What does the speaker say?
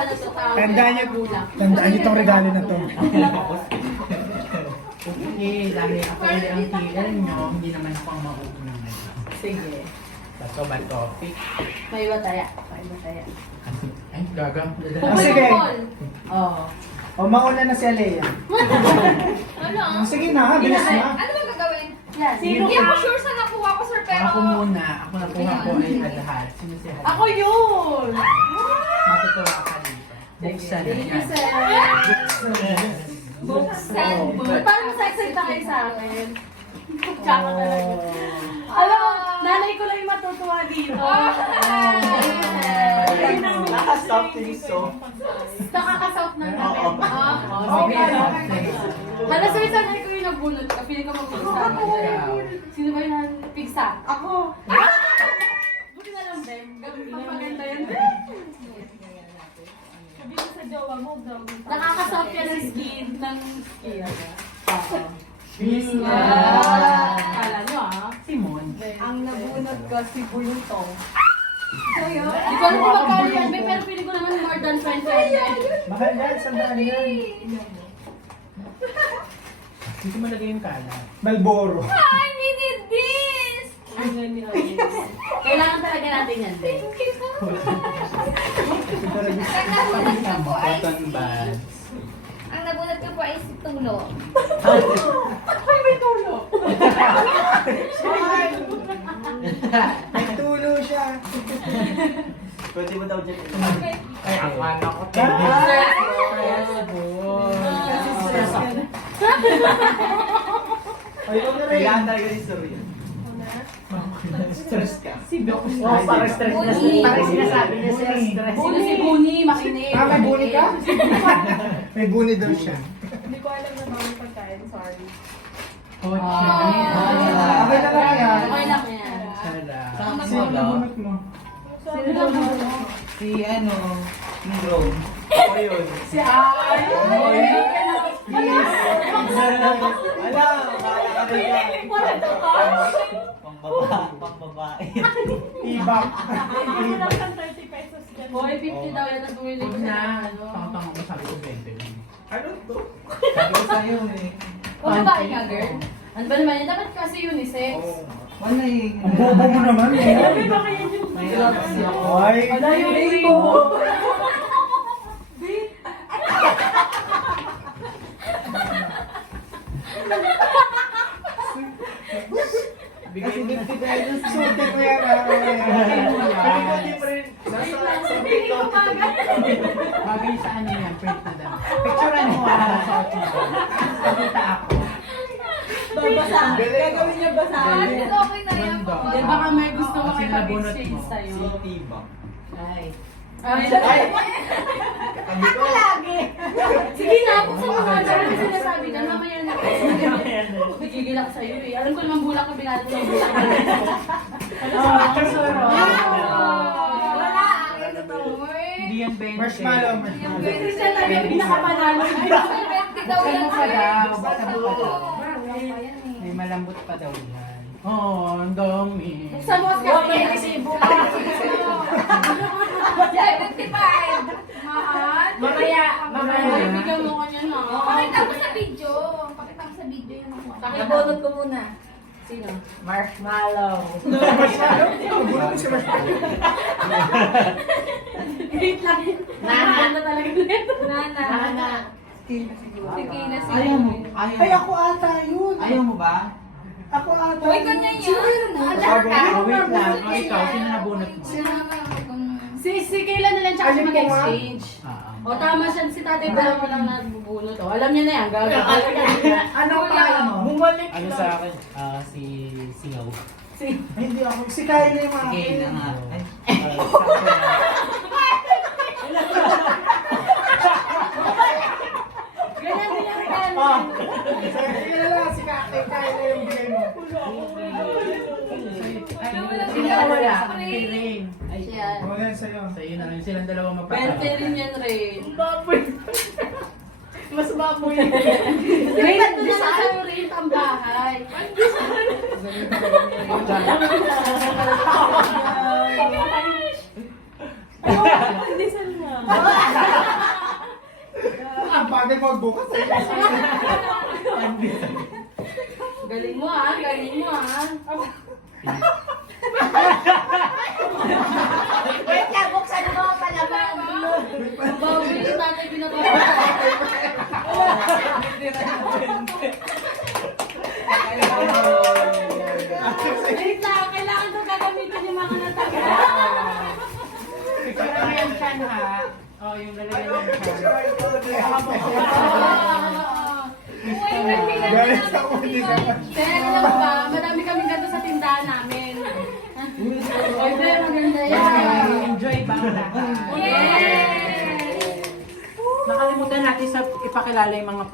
ano to tawag. Tandaan niyo itong regalo na to. Okay, dahil ako ulit ang killer nyo, hindi naman ako ang mauunang ngayon. Sige. So, bad topic. May bataya. May bataya. Ay, gagang. sige. Oo. O, mauna na si Alea. Ano? Sige na, bilis na. Ano ba gagawin? Yan. Hindi ako sure sa nakuha ko, sir, pero... Ako muna. Ako nakuha ko ay lahat. Sino si Hal? Ako yun! Matutuwa ka dito. Buksan na Thank you, yan. sir. Buksan. Ba't parang excited na kayo sa akin? Tsaka talaga. Alam mo, nanay ko lang yung matutuwa dito. Naka-stop so. Nakakasout na namin. Hala, sir, sanay ko yung nabunot ka. Piling ko magbunot sa akin. Sino ba yung pigsa? Ako. Buti na lang, Ben. Maganda yan, Ben. Sabi ko sa jowa mo, nakakasout yan ng skin ng skin. Kala nyo, Simon. Ang nabunot ko si Bulutong. Sa'yo? Di ko alam kung magkano yan, Ben, pero piling ko naman more than 20. Mahal yan, sandaan yan. Dito malagay yung kalat. Malboro. I needed this! Kailangan talaga natin yan, Ben. Ang nabunot ko po ay... Cotton buds. Ang nabunot ko po ay si Tulo. Ay, may tulo! Nagtulo siya. Pwede mo daw dyan. Ay, akala ko. Ayun na rin. Kailangan talaga ni Sir yun. Stress ka. Oh, para stress na. Para sinasabi niya siya stress. Buni si Buni, makinig. Ah, may buni ka? May buni daw siya. Hindi ko alam na bawal pagkain, sorry. Kotse. Okay na lang yan. Okay lang yan. Sarap. Sino nabunot mo? Sino lang mo? Si ano, ni Rome. Ako yun. Si Ay! Ala, akala ka rin yan. Wala to ka? Pangbabae. Ibak. Boy, 50 daw yan ang bumili Huwag ko na. ano. Tama-tama ko sabi ko 20 lang. Ano to? Sabi ko sa'yo eh. Kung babae ka, girl? Ano ba naman yan? Dapat kasi unisex. Wala eh. Ang bobo mo naman. Mahirap kasi ako. Ay. Wala yung rainbow. Bigay mo na. Sulte ko yan. Pero ko di pa rin. Hindi ko bagay. Bagay sa ano yan, print na daw. Picturean mo sa akin. Pagkita ako. Babasa. Gagawin niya basahan. Okay na yan po. Di baka may gusto mo Kasi kayo nabunot mag-exchange mo. sa'yo. City ba? Ay. Ay, Ako lagi. sige na, buksan mo nga dyan. Ano sinasabi dyan? Mamaya na. Nagigil ako sa'yo eh. Alam ko naman bulak ka, binalo ng bulak. Wala. Akin na to. Hindi yan 20. Marshmallow. Pwede siya lang yung pinakapanalo. Daw Basta yan, mo pa sir. daw. Basta mo pa daw. Ayan eh. May malambot pa daw yan. Oo, ang dami. Buksan mo kasi resibo. Ay, 55. Mahal. Mamaya, Mamaya. bigyan mo kanya na. Pakita mo sa video. Pakita mo sa video yung nakuha. Nabunot ko muna. Sino? Marshmallow. Nabunot mo si Marshmallow. Wait lang. Nana. Nana talaga ulit. Nana. Nana. Sige na si Ayaw mo. Ay, ako ata yun. Ayaw mo ba? Ako ata Uy, yun. kanya yan. Sino yun? Naalala ka? Oh, wait lang. O ikaw, sino nabunot mo? Si Kayla na lang tsaka siya Alin ko, mag-exchange. O tama siya, si tatay ba mo lang nabubunot. O, alam niya na yan. Gagawin. Ano pa mo? Bumalik Ano lang. sa akin? Si Singaw. Ay, hindi ako. Si Kyle na yung akin. Sige na nga. Ganyan din yung regalo. Ah. Sige na lang, si Kyle na yung bigay mo. Sino ka wala? Kay Rain. Ay, Yan. O, yan sa'yo. sa'yo na rin. Silang dalawa Pwede magpapagawa. rin yan, Ray. Mas baboy. Ray, ito na lang sa'yo, Ray, ang bahay. Hindi sa'yo na. Bagal magbukas eh. Galing mo ah, galing mo ah. Wait lang, buksan mo pa naman. Bawi yung tatay pinatulog. Wait lang, kailangan ko gagamitin yung mga natagal. Picture mo yung chan ha. Oo, yung lalagyan ng chan. Galing sa ulit naman. Pero alam mo ba, madami kaming ganito sa tindahan namin. Ay, pero maganda yan. Enjoy ba ang lahat? Yes! Nakalimutan natin sa ipakilala yung mga